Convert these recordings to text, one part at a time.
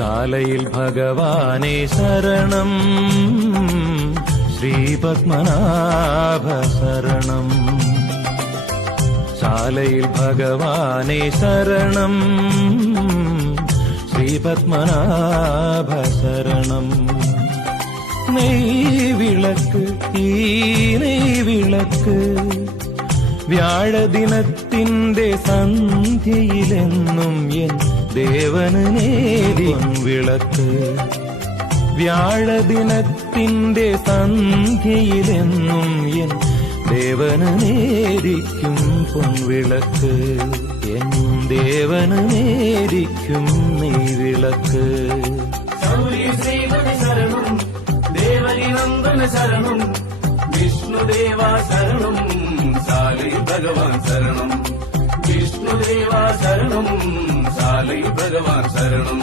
ശാലയിൽ ഭഗവാനെ ശരണം, ശ്രീപത്മനാഭ ശരണം. ശാലയിൽ ഭഗവാനെ ശരണം, ശ്രീപത്മനാഭ ശരണം. നെയ്വിളക്ക് ഈ നെയ്വിളക്ക് വ്യാഴദിനത്തിന്റെ സന്ധ്യയിലെന്നും എൻ ദേവന് നേരിൻ വിളക്ക്. വ്യാഴദിനത്തിന്റെ സന്ധ്യയിലെന്നും എൻ ദേവന് നേരിക്കും പൊൻവിളക്ക്. എൻ ദേവന് നേരിക്കും നെയ്വിളക്ക്. ശരണം ദേവരിനന്ദന ശരണം, വിഷ്ണുദേവാ ശരണം, ശാലൈ ഭഗവാൻ ശരണം. വിഷ്ണുദേവാ ശരണം, ശാലൈ ഭഗവാൻ ശരണം.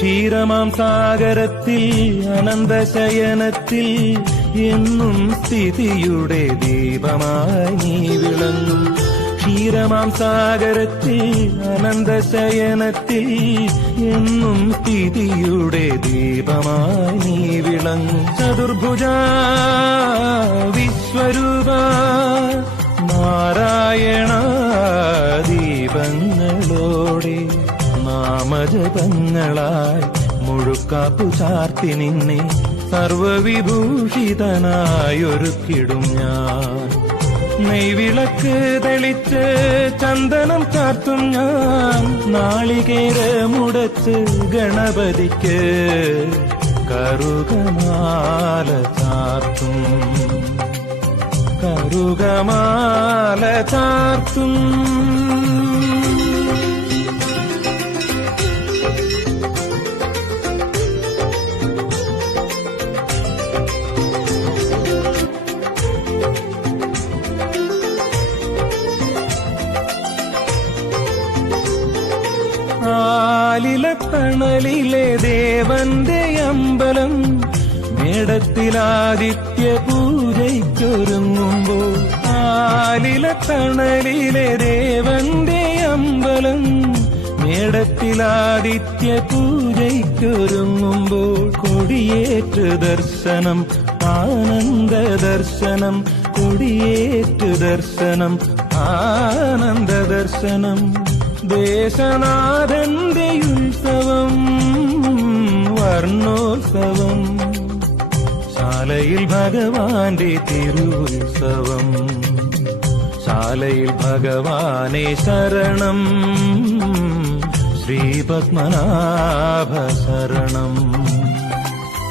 ക്ഷീരമാം സാഗരത്തിൽ അനന്തശയനത്തിൽ എന്നും സ്ഥിതിയുടെ ദീപമായി നീ വിളങ്ങും. ക്ഷീരമാം സാഗരത്തിൽ അനന്തശയനത്തിൽ എന്നും സ്ഥിതിയുടെ ദീപമായി നീ വിളങ്ങും. ചതുർഭുജ വിശ്വരൂപ നാരായണ ദീപങ്ങളോടെ നാമജപങ്ങളായി മുഴുക്കാപ്പു ചാർത്തി നിന്നെ സർവവിഭൂഷിതനായൊരുക്കിടും ഞാൻ. നെയ്വിളക്ക് തെളിച്ച് ചന്ദനം ചാർത്തും ഞാൻ, നാളികേരമുടച്ച് ഗണപതിക്ക് കറുകമാല ചാർത്തും. കറുകമാല ചാർത്തും. ആലിലത്തണലിലെ ദേവന്റെ അമ്പലം മേടത്തിലാദിത്യ പൂജയ്ക്കൊരുങ്ങുമ്പോൾ. ആലിലത്തണലിലെ ദേവന്റെ അമ്പലം മേടത്തിലാദിത്യ പൂജയ്ക്കൊരുങ്ങുമ്പോൾ. കൊടിയേറ്റ് ദർശനം ആനന്ദ ദർശനം, കൊടിയേറ്റ് ദർശനം ആനന്ദ ദർശനം. ദേശനാഥന്റെ ഉത്സവം വർണ്ണോത്സവം, ശാലയിൽ ഭഗവാന്റെ തിരുവുത്സവം. ശാലയിൽ ഭഗവാനെ ശരണം, ശ്രീപത്മനാഭ ശരണം.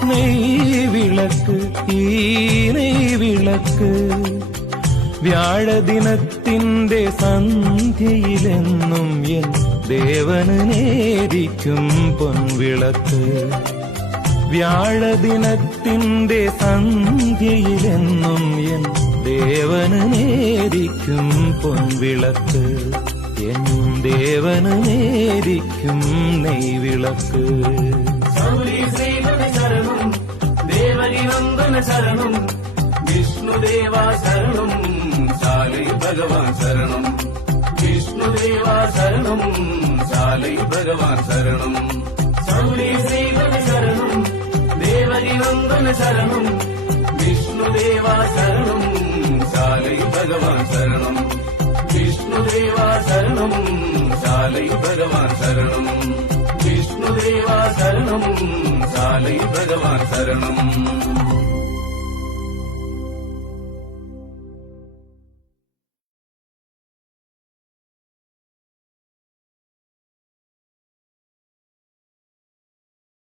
നെയ്വിളക്ക് ഈ നെയ്വിളക്ക് വ്യാഴദിനത്തിന്റെ സന്ധ്യയിലെന്നും എൻ ദേവന് നേരിക്കും പൊൻവിളക്ക്. വ്യാഴദിനത്തിന്റെ സന്ധ്യയിലെന്നും എൻ ദേവന് നേരിക്കും പൊൻവിളക്ക്. എൻ ദേവന് നേരിക്കും നെയ്വിളക്ക്. ശരണം ദേവരിനന്ദന ശരണം, വിഷ്ണുദേവാ ശരണം, ശാലൈ ഭഗവാൻ ശരണം. വിഷ്ണുദേവാ ശരണം, ശാലൈ ഭഗവാൻ ശരണം. ശരണം ദേവരിനന്ദന ശരണം, വിഷ്ണുദേവാ ശരണം, ശാലൈ ഭഗവാൻ ശരണം. വിഷ്ണുദേവാ ശരണം, ശാലൈ ഭഗവാൻ ശരണം. വിഷ്ണുദേവാ ശരണം, ശാലൈ ഭഗവാൻ ശരണം.